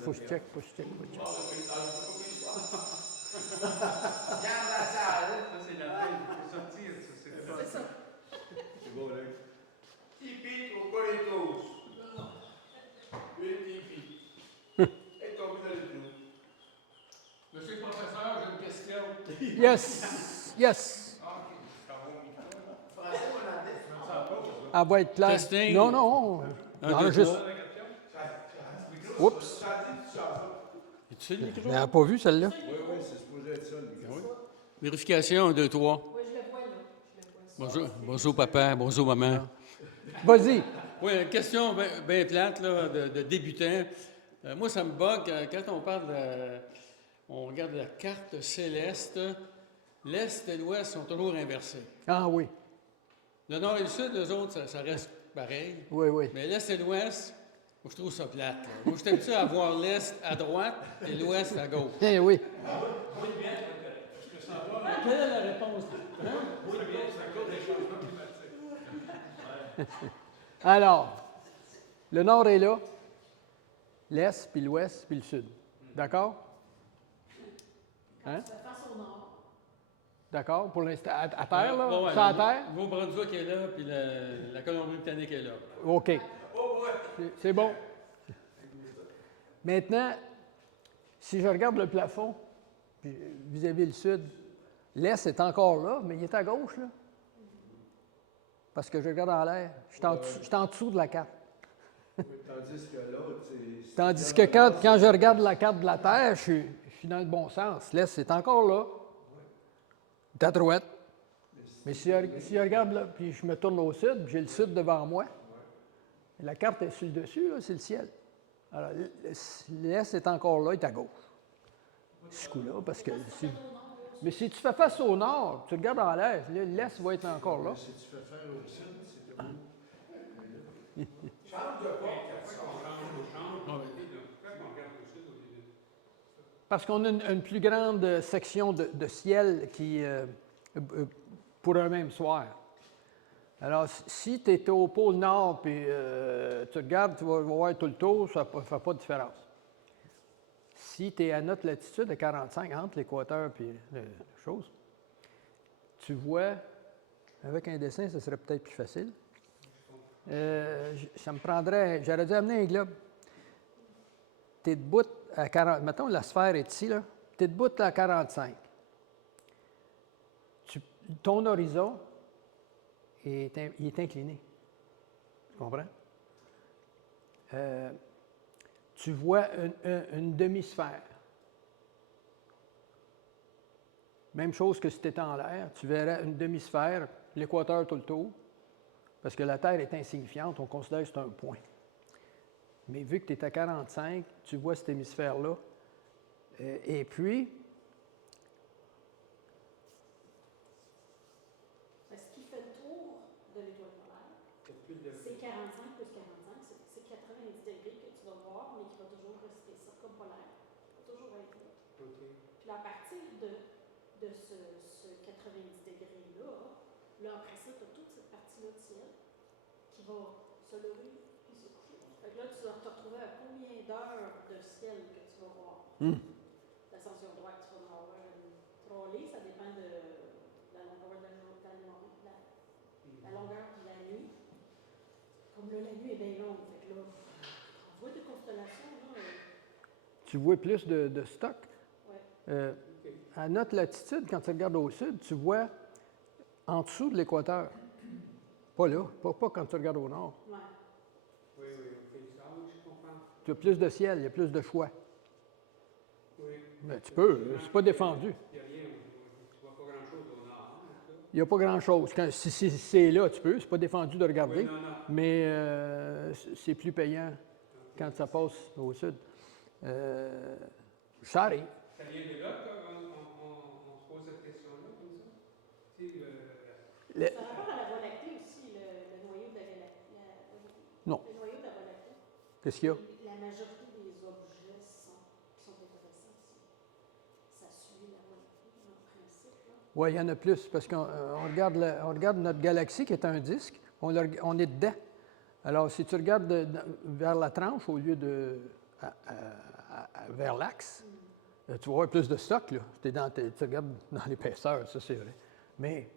Faut que je check. Garde la salle. Ça, c'est la veille. Il faut sortir. C'est ça. C'est bon, là. Tipi au Coritos. 8 tipi. Et tombé dans le trou. Monsieur le professeur, j'ai une question. Yes. Ah, OK. C'est un bon micro. Français ou hollandais? Elle va être claire. Testing. Non. Un, deux, Juste. trois. Oups. Es-tu le micro? Elle n'a pas vu celle-là. Oui, c'est supposé être ça, le micro. Vérification, 1, 2, 3. Oui, je le vois, là. Bonjour papa, bonjour maman. Vas-y. Oui, une question bien plate là, de débutant. Moi, ça me bug quand on parle on regarde la carte céleste, l'Est et l'Ouest sont toujours inversés. Ah oui. Le Nord et le Sud, eux autres, ça reste pareil. Oui. Mais l'Est et l'Ouest, moi, je trouve ça plate. Là. Moi, je suis habitué à voir l'Est à droite et l'Ouest à gauche. Eh oui. Quelle est la réponse? Alors, le nord est là, l'est, puis l'ouest, puis le sud. D'accord? Hein? Tu fais face au nord. D'accord? Pour l'instant, à terre, là? Ouais, C'est à terre? Le Nouveau-Brunswick est là, puis la Colombie-Britannique est là. OK. C'est bon. Maintenant, si je regarde le plafond, puis vis-à-vis le sud, l'est est encore là, mais il est à gauche, là. Parce que je regarde en l'air. Je suis en dessous de la carte. Tandis que l'autre, c'est... Tandis que quand je regarde la carte de la Terre, je suis dans le bon sens. L'Est, c'est encore là. C'est à droite. Mais si je regarde là, puis je me tourne au sud, j'ai le sud devant moi. La carte est sur le dessus, là, c'est le ciel. Alors, l'Est est encore là, il est à gauche. Ce coup-là, parce que... Mais si tu fais face au nord, tu regardes en l'air, l'Est va être encore là. Si tu fais faire au sud, c'est où? Parce qu'on a une plus grande section de ciel qui pour un même soir. Alors, si tu es au pôle nord puis tu regardes, tu vas voir tout le tour, ça ne fait pas de différence. Si tu es à notre latitude, à 45, entre l'équateur et la chose, tu vois, avec un dessin, ce serait peut-être plus facile. Ça me prendrait, j'aurais dû amener un globe. Tu es debout à 40, mettons la sphère est ici, là. Tu es debout à 45. Ton horizon, il est incliné. Tu comprends? Tu vois une demi-sphère. Même chose que si tu étais en l'air, tu verrais une demi-sphère, l'équateur tout le tour, parce que la Terre est insignifiante, on considère que c'est un point. Mais vu que tu es à 45, tu vois cet hémisphère-là. Et puis, Ce qui fait le tour de l'étoile polaire, c'est 45 plus 45, c'est 90 degrés que tu vas voir, mais qui va toujours rester circumpolaire. Il va toujours être là. OK. Puis à partir de ce 90 degrés-là, là, après ça, tu as toute cette partie-là de ciel qui va se lever puis se coucher. Fait que là, tu vas te retrouver à combien d'heures de ciel que tu vas voir? L'ascension droite, tu vas en avoir une trolley, ça dépend de la longueur de la longueur de la nuit. Comme là, la nuit est bien longue, fait que là, on voit des constellations, là. tu vois plus de stock. Ouais. À notre latitude, quand tu regardes au sud, tu vois en dessous de l'équateur. Pas là, pas quand tu regardes au nord. Ouais. Oui, OK. Ah oui, je comprends. Tu as plus de ciel, il y a plus de choix. Oui. Mais tu peux, c'est pas défendu. Il n'y a rien, tu vois pas grand-chose au nord, hein, Il n'y a pas grand-chose. Si c'est là, tu peux, c'est pas défendu de regarder, Oui, non. mais c'est plus payant quand ça passe au sud. Ça arrive. Ça vient de là qu'on se pose cette question-là, comme ça? Tu sais, Par rapport à la Voie lactée aussi, le noyau de Non. le noyau de la Voie lactée. Qu'est-ce qu'il y a? La majorité des objets qui sont intéressants, ça suit la Voie lactée, en principe. Oui, il y en a plus, parce qu'on regarde notre galaxie qui est un disque, On est dedans. Alors, si tu regardes vers la tranche au lieu de vers l'axe, tu vas avoir plus de stock, là. Tu regardes dans l'épaisseur, ça c'est vrai. Mais,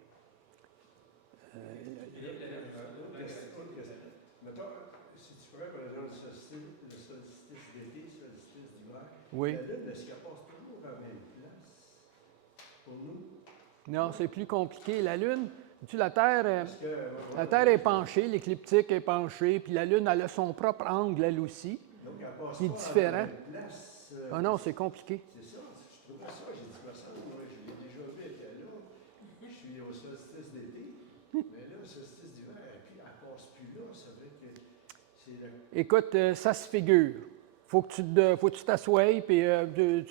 Autre question. Mettons, si tu ferais, par exemple, le solstice d'été, le solstice d'hiver, oui. la Lune, est-ce qu'elle passe toujours à la même place pour nous? Non, c'est plus compliqué. La Lune, la Terre, Parce que, la Terre est penchée, l'écliptique est penchée, puis la Lune, elle a son propre angle, elle aussi. donc, elle passe Puis pas différent. à la même place. Ah non, c'est compliqué. C'est ça, je trouvais ça, j'ai dit, me semble, moi, je l'ai déjà vu, elle était là. Je suis au solstice d'été, mais là, le solstice d'hiver, puis elle passe plus là, ça veut que c'est la... Écoute, ça se figure. Faut que tu t'assoies, puis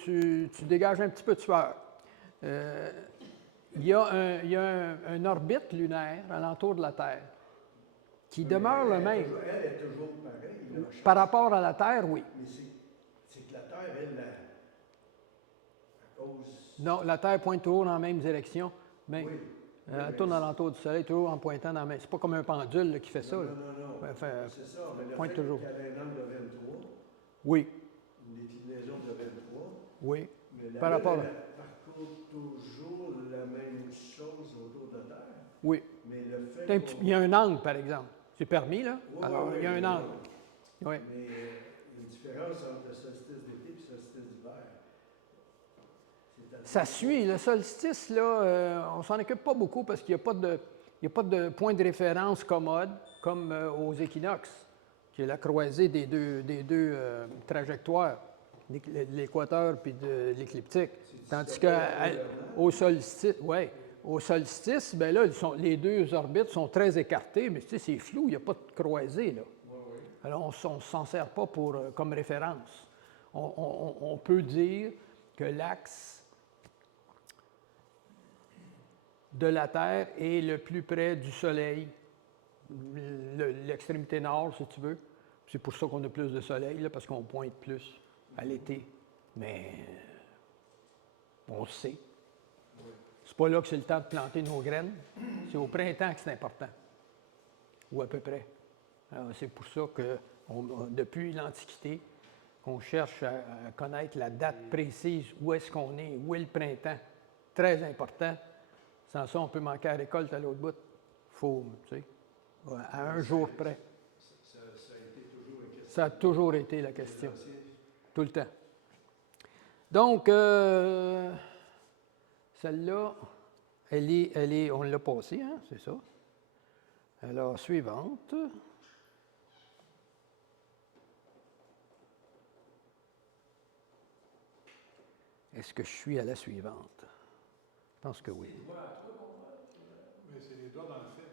tu dégages un petit peu de sueur. Il y a un orbite lunaire alentour de la Terre qui demeure le même. Elle est toujours pareille, là, Par rapport à la Terre, oui. mais c'est que la Terre, elle, à cause... Non, la Terre pointe toujours dans la même direction, mais Oui. elle tourne alentour du Soleil, toujours en pointant dans la même. C'est pas comme un pendule là, qui fait ça. Non, Là. non, non, Ouais, fait- c'est ça, mais le pointe fait toujours. qu'elle ait un angle de 23, Oui, une déclinaison de 23, oui. mais la Par Lune, rapport à- elle parcourt toujours la même chose autour de la Terre, Oui. mais le fait Il y a un angle, par exemple. C'est permis, là? Oui, Alors, oui, il y a oui, un oui. angle. Oui. Mais une différence entre le solstice d'été et le solstice d'hiver. C'est assez- Ça suit. Le solstice, là, on s'en occupe pas beaucoup parce qu'il n'y a pas de point de référence commode comme aux équinoxes, qui est la croisée des deux trajectoires, l'équateur puis de l'écliptique. Tandis qu'au solstice, au solstice, ben là, les deux orbites sont très écartées, mais tu sais, c'est flou, il n'y a pas de croisée, là. Alors, on ne s'en sert pas comme référence. On peut dire que l'axe de la Terre est le plus près du Soleil, l'extrémité nord, si tu veux. C'est pour ça qu'on a plus de soleil, là, parce qu'on pointe plus à l'été. Mais on sait. C'est pas là que c'est le temps de planter nos graines. C'est au printemps que c'est important. Ou à peu près. Alors, c'est pour ça que, depuis l'Antiquité, on cherche à connaître la date précise, où est-ce qu'on est, où est le printemps. Très important. Sans ça, on peut manquer à la récolte à l'autre bout. Faut, tu sais, à un jour près. Ça a été toujours une question. Ça a toujours été la question. Tout le temps. Donc, celle-là, on l'a passée, hein, c'est ça. Alors, suivante. Est-ce que je suis à la suivante? Je pense que oui. Mais c'est les doigts dans le film.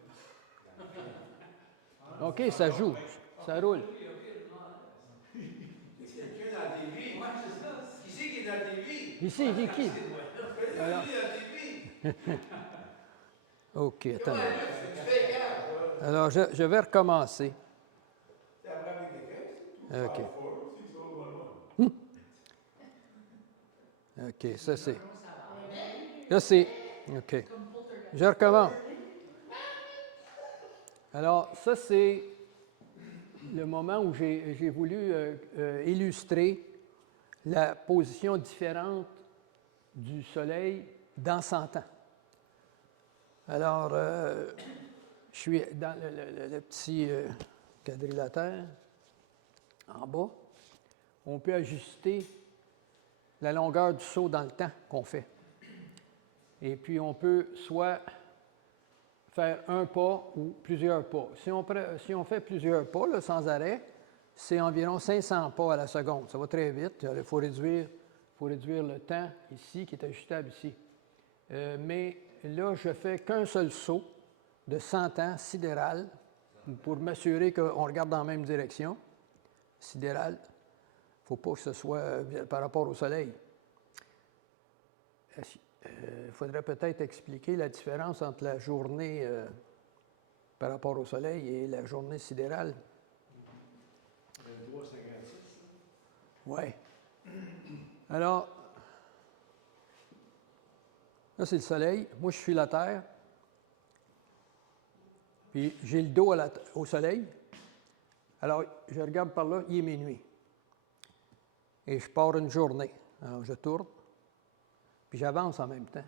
OK, ça joue. Ça roule. Quelqu'un dans la TV. Ouais, c'est ça. Qui c'est qui est dans la TV? Ici, qui? Alors. OK, attends. Alors, je vais recommencer. OK. OK, ça c'est. Là, c'est. OK. Je recommence. Alors, ça, c'est le moment où j'ai voulu illustrer la position différente du Soleil dans 100 ans. Alors, je suis dans le petit quadrilatère en bas. On peut ajuster la longueur du saut dans le temps qu'on fait. Et puis, on peut soit faire un pas ou plusieurs pas. Si on fait plusieurs pas là, sans arrêt, c'est environ 500 pas à la seconde. Ça va très vite. Il faut réduire le temps ici, qui est ajustable ici. Mais là, je fais qu'un seul saut de 100 ans sidéral pour m'assurer qu'on regarde dans la même direction. Sidéral. Il ne faut pas que ce soit par rapport au Soleil. Il faudrait peut-être expliquer la différence entre la journée par rapport au Soleil et la journée sidérale. 23,56. Oui. Alors, là, c'est le Soleil. Moi, je suis la Terre. Puis Puis j'ai le dos au soleil. Alors, je regarde par là, il est minuit. Et je pars une journée. Alors, je tourne, puis j'avance en même temps.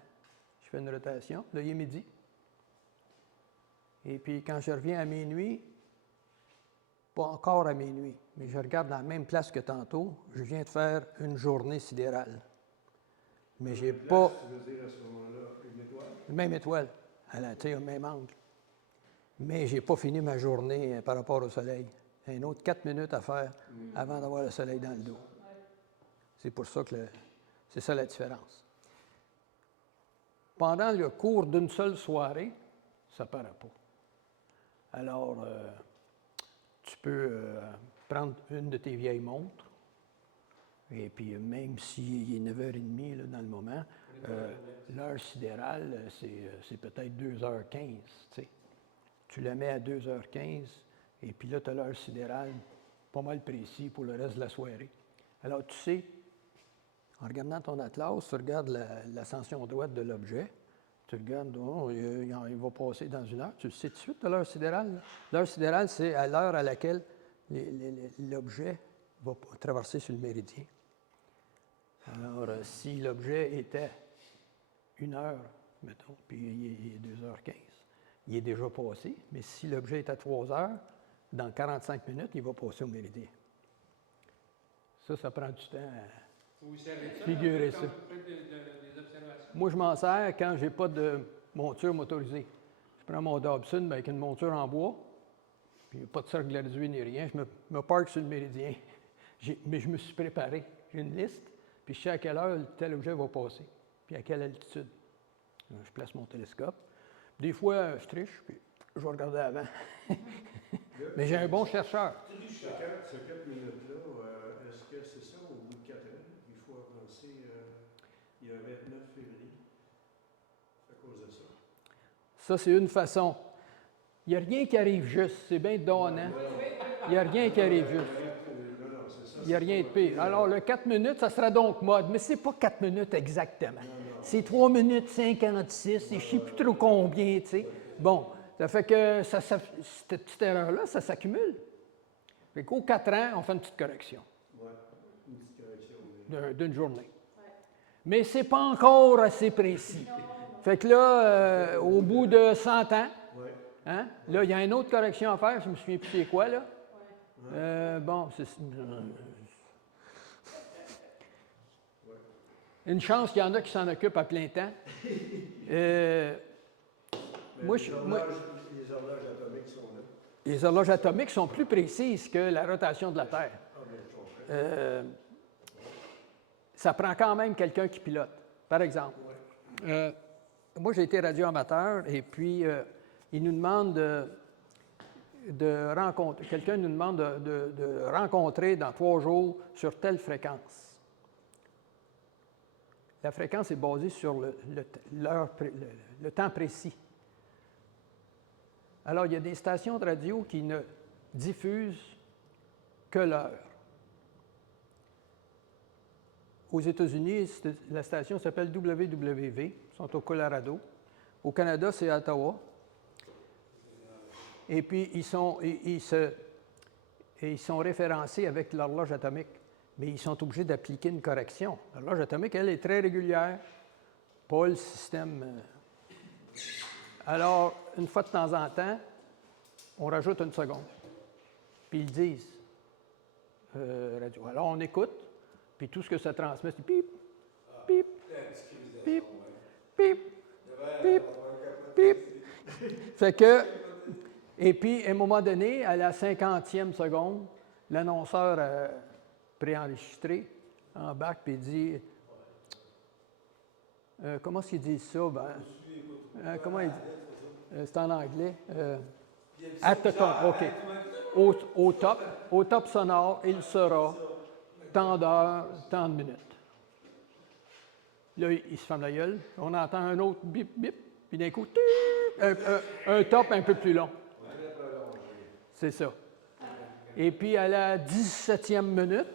Je fais une rotation. Là, il est midi. Et puis, quand je reviens à minuit, pas encore à minuit, mais je regarde dans la même place que tantôt, je viens de faire une journée sidérale. Mais j'ai pas... Tu veux dire à ce moment-là une étoile? Même étoile, au même angle. Mais je n'ai pas fini ma journée par rapport au soleil. Un autre 4 minutes à faire avant d'avoir le soleil dans le dos. C'est pour ça que c'est ça la différence. Pendant le cours d'une seule soirée, ça ne paraît pas. Alors, tu peux prendre une de tes vieilles montres, et puis même s'il est 9h30 là, dans le moment, l'heure sidérale, c'est peut-être 2h15. Tu sais. Tu la mets à 2h15, et puis là, tu as l'heure sidérale pas mal précis pour le reste de la soirée. Alors, tu sais, en regardant ton atlas, tu regardes l'ascension droite de l'objet, tu regardes, oh, il va passer dans une heure. Tu le sais tout de suite de l'heure sidérale. Là. L'heure sidérale, c'est à l'heure à laquelle l'objet va traverser sur le méridien. Alors, si l'objet était 1 heure, mettons, puis il est 2h15, il est déjà passé. Mais si l'objet est à 3 heures, dans 45 minutes, il va passer au méridien. Ça prend du temps à figurer ça. Moi, je m'en sers quand je n'ai pas de monture motorisée. Je prends mon Dobson avec une monture en bois, puis il n'y a pas de cercle gradué ni rien. Je me parque sur le méridien. Mais je me suis préparé. J'ai une liste, puis je sais à quelle heure tel objet va passer, puis à quelle altitude. Je place mon télescope. Des fois, je triche, puis je vais regarder avant. Mais j'ai un bon chercheur. Ce 4 minutes-là, est-ce que c'est ça, au bout de 4 ans, il faut avancer, il y a 29 février, à cause de ça? Ça, c'est une façon. Il n'y a rien qui arrive juste. C'est bien donnant. Il n'y a rien qui arrive juste. Il n'y a rien de pire. Alors, le 4 minutes, ça sera donc mode, mais ce n'est pas 4 minutes exactement. C'est 3 minutes 56, et je ne sais plus trop combien, tu sais. Bon, ça fait que cette petite erreur-là, ça s'accumule. Fait qu'aux 4 ans, on fait une petite correction. Oui, une petite correction. D'une journée. Mais ce n'est pas encore assez précis. Fait que là, au bout de 100 ans, hein, là, il y a une autre correction à faire, je ne me souviens plus c'est quoi, là. Bon, c'est... Une chance qu'il y en a qui s'en occupent à plein temps. Les horloges atomiques sont là. Les horloges atomiques sont plus précises que la rotation de la Terre. Ça prend quand même quelqu'un qui pilote. Par exemple, moi, j'ai été radioamateur et puis il nous demande de rencontrer, quelqu'un nous demande de rencontrer dans 3 jours sur telle fréquence. La fréquence est basée sur le temps précis. Alors, il y a des stations de radio qui ne diffusent que l'heure. Aux États-Unis, la station s'appelle WWV, ils sont au Colorado. Au Canada, c'est à Ottawa. Et puis, ils sont référencés avec l'horloge atomique, mais ils sont obligés d'appliquer une correction. L'horloge atomique, elle, est très régulière, pas le système. Alors, une fois de temps en temps, on rajoute 1 seconde. Puis ils disent radio. Alors, on écoute, puis tout ce que ça transmet, c'est pip, pip, pip, pip, pip, pip. Fait que, et puis, à un moment donné, à la 50e seconde, l'annonceur a préenregistré en bac, puis il dit, comment est-ce qu'il dit ça? Ben, comment il dit? C'est en anglais. At the top, OK. Au top sonore, il sera tant d'heures, tant de minutes. Là, il se ferme la gueule. On entend un autre bip, bip, puis d'un coup, un top un peu plus long. C'est ça. Et puis, à la 17e minute,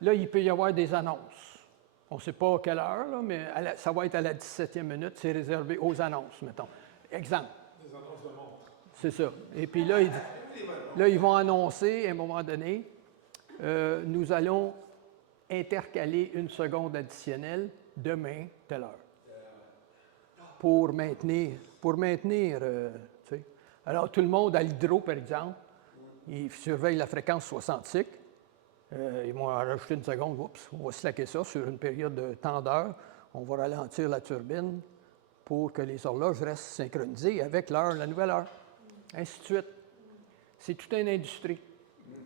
là, il peut y avoir des annonces. On ne sait pas à quelle heure, là, mais ça va être à la 17e minute. C'est réservé aux annonces, mettons. Exemple. Des annonces de montres. C'est ça. Et puis là, ils vont annoncer, à un moment donné, nous allons intercaler une seconde additionnelle demain, telle heure. Pour maintenir, tu sais. Alors, tout le monde à l'hydro, par exemple, ils surveillent la fréquence 60 ils vont en rajouter une seconde, oups, on va slacker ça sur une période de temps d'heure, on va ralentir la turbine pour que les horloges restent synchronisées avec l'heure, la nouvelle heure, ainsi de suite. C'est toute une industrie.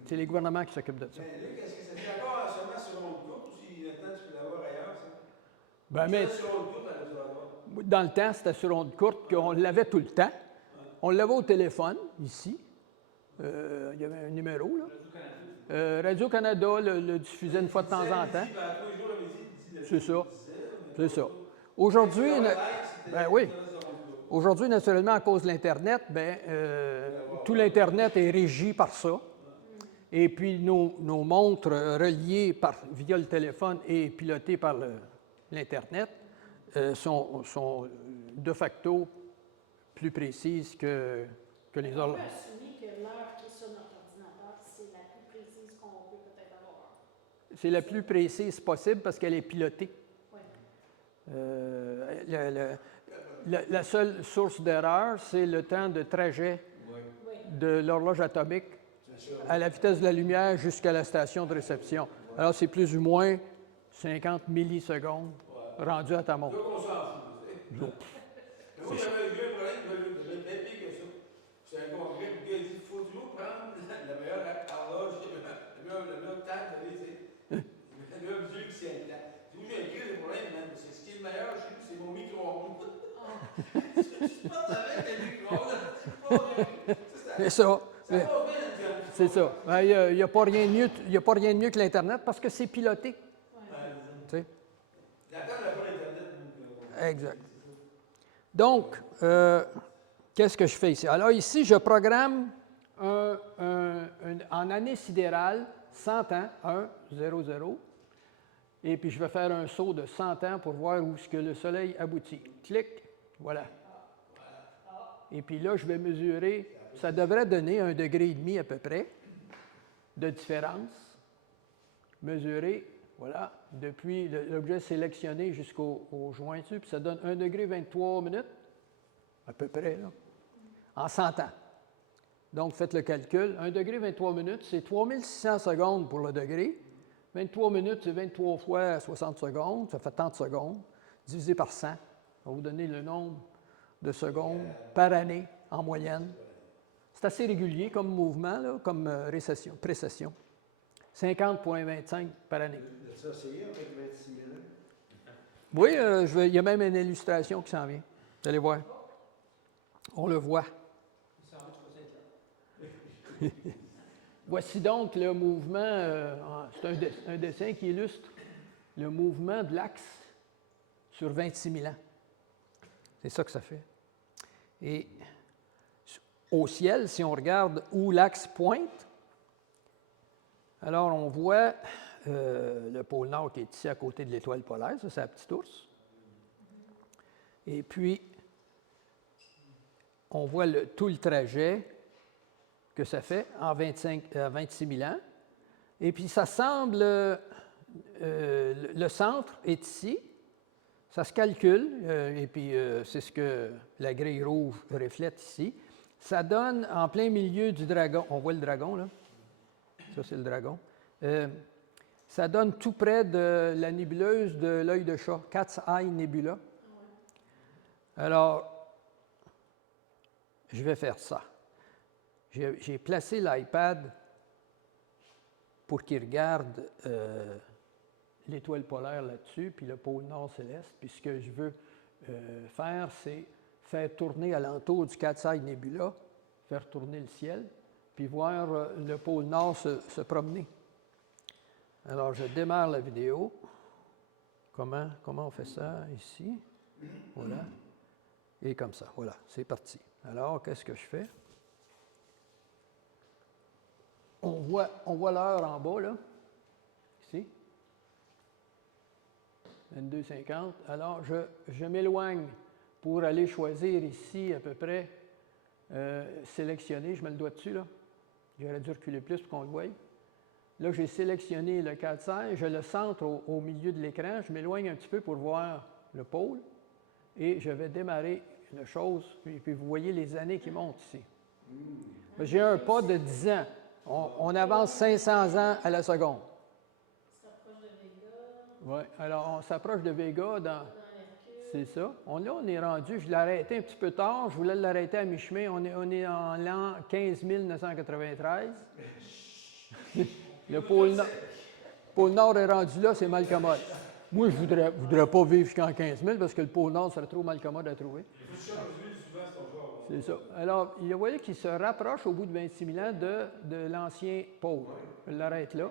C'est les gouvernements qui s'occupent de ça. Mais Luc, est-ce que ça fait encore seulement sur onde courte ou si maintenant tu peux l'avoir ailleurs, ça? Ben, mais, Sur onde courte, elle doit l'avoir. dans le temps, c'était sur onde courte qu'on l'avait tout le temps. On l'avait au téléphone, ici. Il y avait un numéro, là. Radio-Canada le diffusait une fois de temps en temps. C'est ça. C'est ça. Aujourd'hui, ben oui. Aujourd'hui, naturellement, à cause de l'Internet, tout l'Internet est régi par ça. Et puis, nos montres reliées via le téléphone et pilotées par l'Internet sont de facto plus précises que les On horloges. peut assumer que l'heure qui est sur notre ordinateur, c'est la plus précise qu'on peut peut-être avoir. C'est la plus précise possible parce qu'elle est pilotée. Oui. La seule source d'erreur, c'est le temps de trajet de l'horloge atomique à la vitesse de la lumière jusqu'à la station de réception. Alors, c'est plus ou moins 50 millisecondes rendu à ta montre. Donc, on s'en fout. Moi, j'avais eu un problème de bien pire que ça. C'est un congrès, le gars a dit il faut toujours prendre la meilleure horloge, le meilleur temps, vous savez, le meilleur vieux qui s'y entend. D'où j'ai écrit le problème, man, parce que ce qui est le meilleur chez nous, c'est mon micro-ondes. Je pense avec le micro-ondes, C'est ça. ça va bien, Dieu. C'est ça. Il n'y a pas rien de mieux que l'Internet parce que c'est piloté. Tu sais? J'attends la fin d'Internet. Exact. Donc, qu'est-ce que je fais ici? Alors ici, je programme en année sidérale 100 ans, 1, 0, 0. Et puis, je vais faire un saut de 100 ans pour voir où est-ce que le Soleil aboutit. Clic, voilà. Et puis là, je vais mesurer, ça devrait donner 1,5 degré à peu près de différence. Mesurer, voilà, depuis l'objet sélectionné jusqu'au jointu, puis ça donne 1 degré 23 minutes, à peu près, là, en 100 ans. Donc, faites le calcul. 1 degré 23 minutes, c'est 3600 secondes pour le degré. 23 minutes, c'est 23 fois 60 secondes, ça fait 30 secondes, divisé par 100. Ça va vous donner le nombre de secondes par année en moyenne. C'est assez régulier comme mouvement, là, comme précession. 50,25 par année. Ça, c'est avec 26 000 ans. Oui, il y a même une illustration qui s'en vient. Vous allez voir. On le voit. Voici donc le mouvement, c'est un dessin qui illustre le mouvement de l'axe sur 26 000 ans. C'est ça que ça fait. Et au ciel, si on regarde où l'axe pointe, alors on voit le pôle Nord qui est ici à côté de l'étoile polaire, ça c'est la petite ours. Et puis, on voit tout le trajet que ça fait en 26 000 ans. Et puis, ça semble, le centre est ici, ça se calcule, et puis c'est ce que la grille rouge reflète ici. Ça donne en plein milieu du dragon, on voit le dragon là, ça c'est le dragon, ça donne tout près de la nébuleuse de l'œil de chat, Cat's Eye Nebula. Alors, je vais faire ça. J'ai placé l'iPad pour qu'il regarde l'étoile polaire là-dessus, puis le pôle nord céleste. Puis ce que je veux faire, c'est faire tourner alentour du Cat's Eye Nebula, faire tourner le ciel, puis voir le pôle nord se promener. Alors, je démarre la vidéo. Comment on fait ça ici? Voilà. Et comme ça, voilà, c'est parti. Alors, qu'est-ce que je fais? On voit l'heure en bas, là, ici. 22h50. Alors, je m'éloigne pour aller choisir ici à peu près sélectionné, je mets le doigt dessus, là. J'aurais dû reculer plus pour qu'on le voie. Là, j'ai sélectionné le 4-16, je le centre au milieu de l'écran, je m'éloigne un petit peu pour voir le pôle et je vais démarrer la chose, puis vous voyez les années qui montent ici. J'ai un pas de 10 ans. On avance 500 ans à la seconde. Ça s'approche de Vega, Oui, alors on s'approche de Vega dans... dans Hercule. C'est ça. Là, on est rendu, je l'ai arrêté un petit peu tard, je voulais l'arrêter à mi-chemin. On est en l'an 15 993. Le pôle Nord est rendu là, c'est mal commode. Moi, je ne voudrais pas vivre jusqu'en 15 000 parce que le pôle Nord serait trop mal commode à trouver. C'est ça. Alors, vous voyez qu'il se rapproche au bout de 26 000 ans de l'ancien pôle. Je l'arrête là.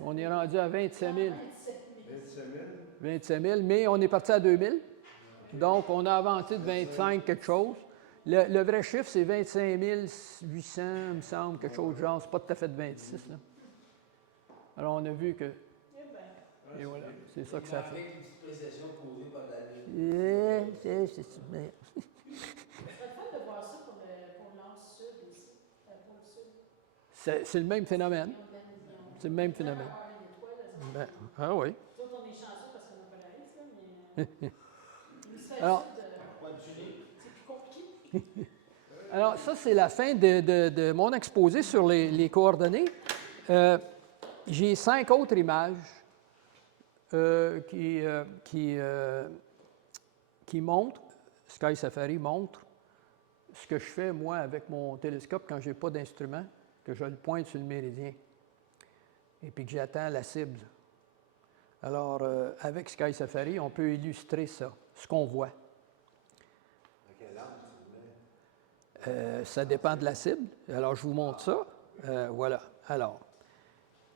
On est rendu à 27 000. 27 000, mais on est parti à 2000. Donc, on a avancé de 25 quelque chose. Le vrai chiffre, c'est 25 800, il me semble, quelque chose de genre. C'est pas tout à fait de 26. Là. Alors, on a vu que... Et voilà, c'est ça que ça fait. Avec une petite précision posée par la lune. C'est Ça serait le fun de voir ça pour le lance sud aussi, pôle sud. C'est le même phénomène. C'est le même Ils ont phénomène. avoir une étoile, là, Ben, ah oui. nous autres, on est chanceux parce qu'on n'a pas la risque, là, mais l'hémisphère Alors- sud, Pas de tunnel. c'est plus compliqué. Alors, ça, c'est la fin de mon exposé sur les coordonnées. J'ai 5 autres images qui montrent, Sky Safari montre, ce que je fais, moi, avec mon télescope quand je n'ai pas d'instrument, que je le pointe sur le méridien et puis que j'attends la cible. Alors, avec Sky Safari, on peut illustrer ça, ce qu'on voit. Ça dépend de la cible. Alors, je vous montre ça. Voilà. Alors,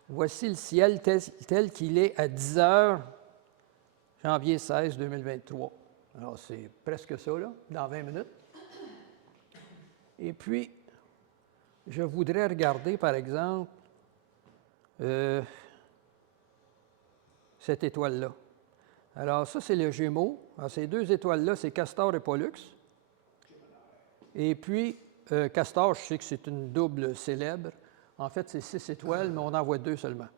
voici le ciel tel qu'il est à 10 heures, janvier 16, 2023. Alors, c'est presque ça, là, dans 20 minutes. Et puis, je voudrais regarder, par exemple, cette étoile-là. Alors, ça, c'est le Gémeaux. Alors, ces deux étoiles-là, c'est Castor et Pollux. Et puis, Castor, je sais que c'est une double célèbre. En fait, c'est 6 étoiles, mais on en voit 2 seulement.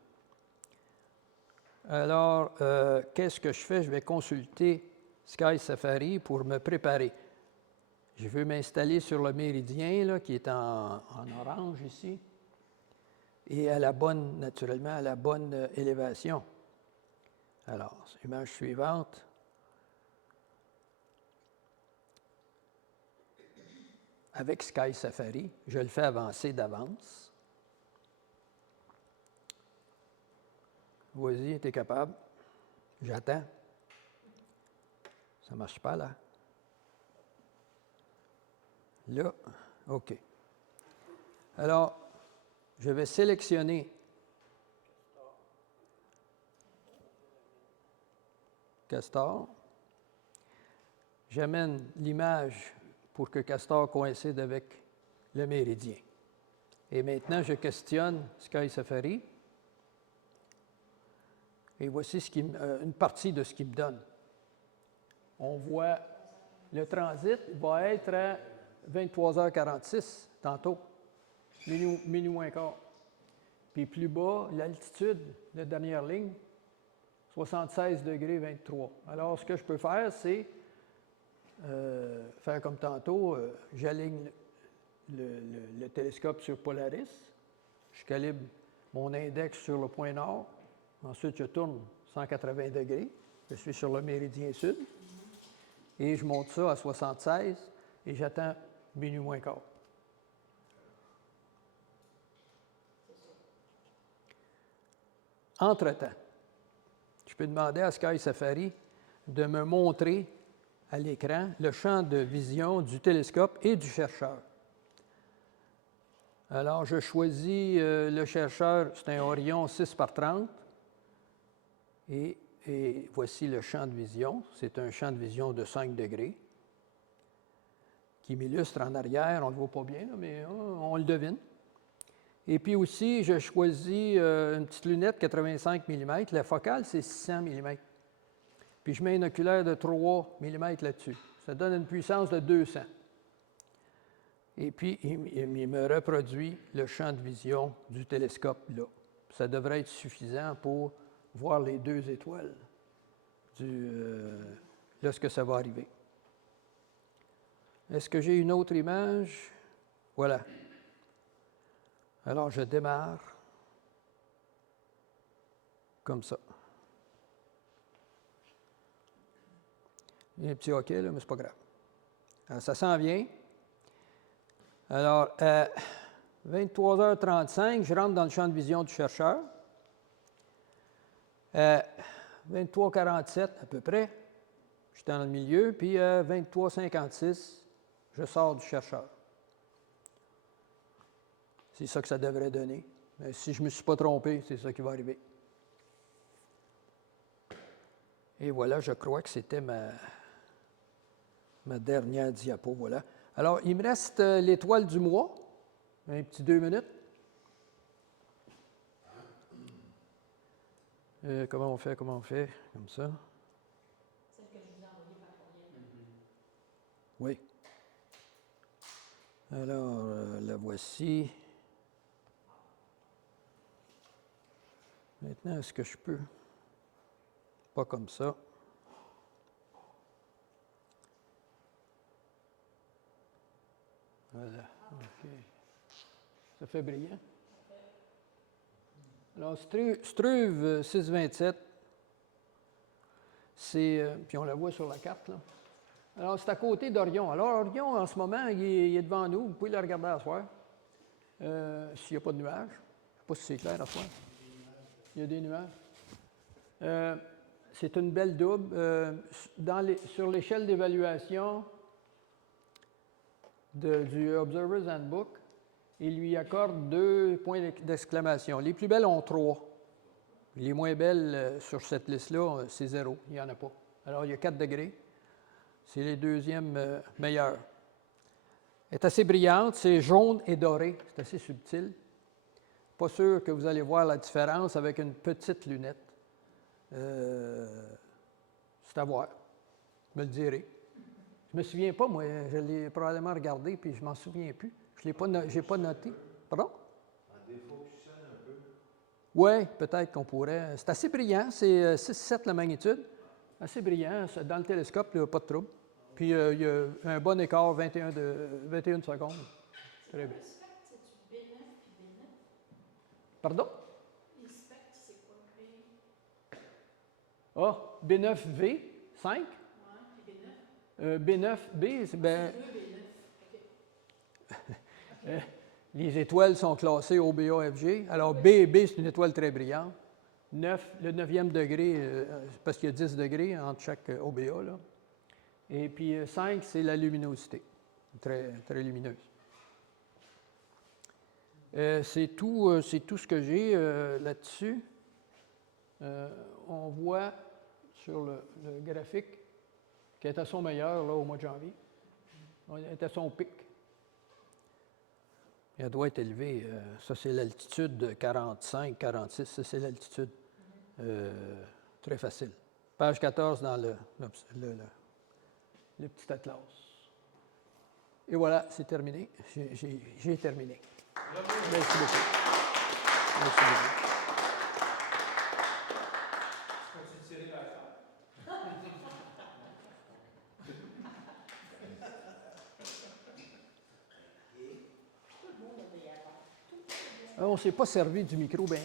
Alors, qu'est-ce que je fais? Je vais consulter Sky Safari pour me préparer. Je veux m'installer sur le méridien, là, qui est en orange ici, et à la bonne, naturellement, à la bonne élévation. Alors, image suivante. Avec Sky Safari, je le fais avancer d'avance. Vas-y, tu es capable. J'attends. Ça ne marche pas, là. Là, OK. Alors, je vais sélectionner Castor. J'amène l'image pour que Castor coïncide avec le méridien. Et maintenant, je questionne Sky Safari. Et voici une partie de ce qu'il me donne. On voit le transit va être à 23h46 tantôt, minuit moins quart. Puis plus bas, l'altitude, la dernière ligne, 76 degrés 23. Alors, ce que je peux faire, c'est faire comme tantôt, j'aligne le télescope sur Polaris, je calibre mon index sur le point nord, ensuite je tourne 180 degrés, je suis sur le méridien sud, et je monte ça à 76 et j'attends minuit moins quart. Entre-temps, je peux demander à Sky Safari de me montrer à l'écran le champ de vision du télescope et du chercheur. Alors, je choisis le chercheur, c'est un Orion 6x30, et voici le champ de vision. C'est un champ de vision de 5 degrés qui m'illustre en arrière. On ne le voit pas bien, là, mais on le devine. Et puis aussi, je choisis une petite lunette 85 mm. La focale, c'est 600 mm. Puis je mets un oculaire de 3 mm là-dessus. Ça donne une puissance de 200. Et puis, il me reproduit le champ de vision du télescope là. Ça devrait être suffisant pour voir les 2 étoiles lorsque ça va arriver. Est-ce que j'ai une autre image? Voilà. Alors, je démarre comme ça. Il y a un petit hockey, là, mais c'est pas grave. Alors, ça s'en vient. Alors, à 23h35, je rentre dans le champ de vision du chercheur. À 23h47, à peu près, je suis dans le milieu. Puis à 23h56, je sors du chercheur. C'est ça que ça devrait donner. Mais si je ne me suis pas trompé, c'est ça qui va arriver. Et voilà, je crois que c'était ma dernière diapo. Voilà. Alors, il me reste l'étoile du mois. Un petit 2 minutes. Comment on fait? Comme ça. Celle que je vous ai envoyée par courriel. Oui. Alors, la voici. Maintenant, est-ce que je peux? Pas comme ça. Voilà. OK. Ça fait brillant. Alors, Struve 627, puis on la voit sur la carte, là. Alors, c'est à côté d'Orion. Alors, Orion, en ce moment, il est devant nous. Vous pouvez le regarder à soir. S'il n'y a pas de nuages. Je ne sais pas si c'est clair à soir. Il y a des nuages. C'est une belle double. Sur l'échelle d'évaluation du Observer's Handbook, il lui accorde 2 points d'exclamation. Les plus belles ont 3. Les moins belles sur cette liste-là, c'est 0. Il n'y en a pas. Alors, il y a 4 degrés. C'est les deuxièmes meilleurs. Elle est assez brillante. C'est jaune et doré. C'est assez subtil. Pas sûr que vous allez voir la différence avec une petite lunette. C'est à voir. Je me le dirai. Je ne me souviens pas, moi. Je l'ai probablement regardé, puis je ne m'en souviens plus. Je n'ai pas noté. Pardon? À défaut que tu sonnes un peu. Oui, peut-être qu'on pourrait. C'est assez brillant. C'est 6,7 la magnitude. Assez brillant. Dans le télescope, il n'y a pas de trouble. Puis il y a un bon écart, 21 secondes. Très bien. Le spectre, c'est-tu B9 puis B9? Pardon? Les spectres, c'est quoi? B? Ah, B9V, 5. Ouais, puis B9? B9B, c'est ben, C'est 2 B9. OK. les étoiles sont classées OBA-FG. Alors, B, c'est une étoile très brillante. 9, le 9e degré, parce qu'il y a 10 degrés entre chaque OBA, là. Et puis 5, c'est la luminosité, très, très lumineuse. C'est tout ce que j'ai là-dessus. On voit sur le graphique qu'elle est à son meilleur là, au mois de janvier. Elle est à son pic. Elle doit être élevée. Ça, c'est l'altitude de 45, 46. Ça, c'est l'altitude. Très facile. Page 14 dans le petit atlas. Et voilà, c'est terminé. J'ai terminé. Merci beaucoup. Merci beaucoup. On ne s'est pas servi du micro bien.